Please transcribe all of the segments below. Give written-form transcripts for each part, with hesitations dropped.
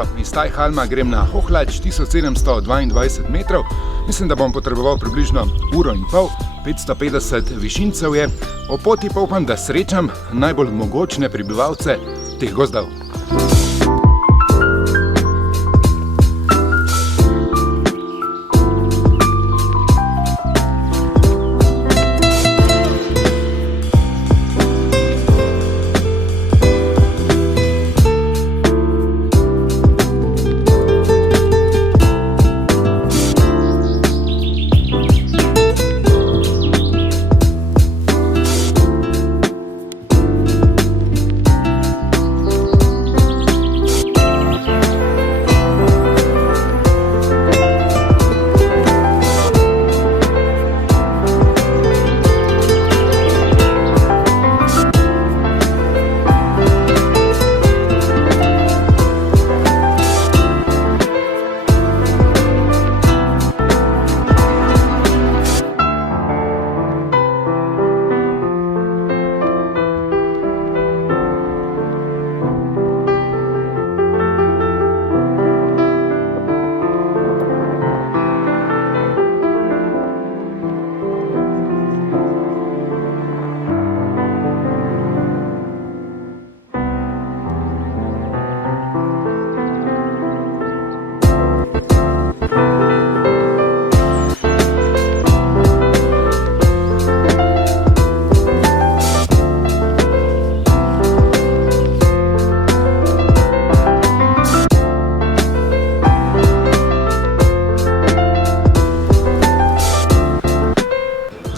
Dobro, iz Tajhalma grem na Hohlač, 1722 metrov. Mislim, da bom potreboval približno uro in pol, 550 višincev je. O poti pa upam, da srečam najbolj mogočne prebivalce teh gozdov.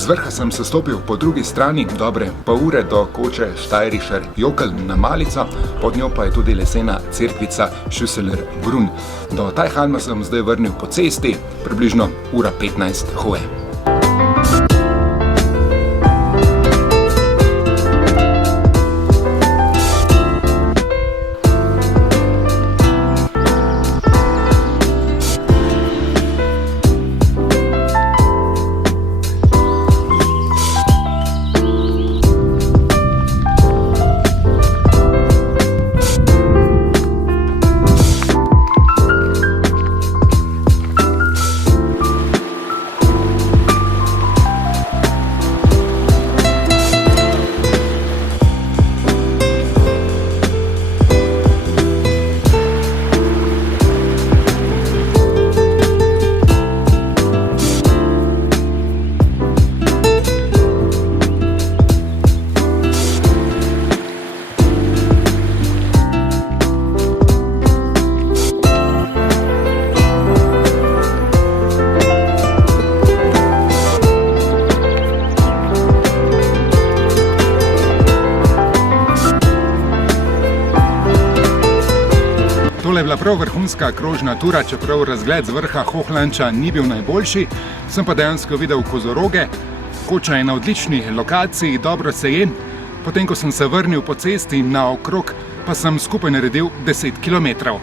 Z vrha sem se stopil po drugi strani, dobre pol ure do koče Steirischer Jokl na malico, pod njo pa je tudi lesena cerkvica Schüsseler Brunn. Do Tajhalma sem zdaj vrnil po cesti, približno ura 15 hoje. Tole je bila prav vrhunska krožna tura, čeprav razgled z vrha Hohlanča ni bil najboljši, sem pa dejansko videl kozoroge. Koča je na odlični lokaciji, dobro se je. Potem, ko sem se vrnil po cesti naokrog, pa sem skupaj naredil 10 kilometrov.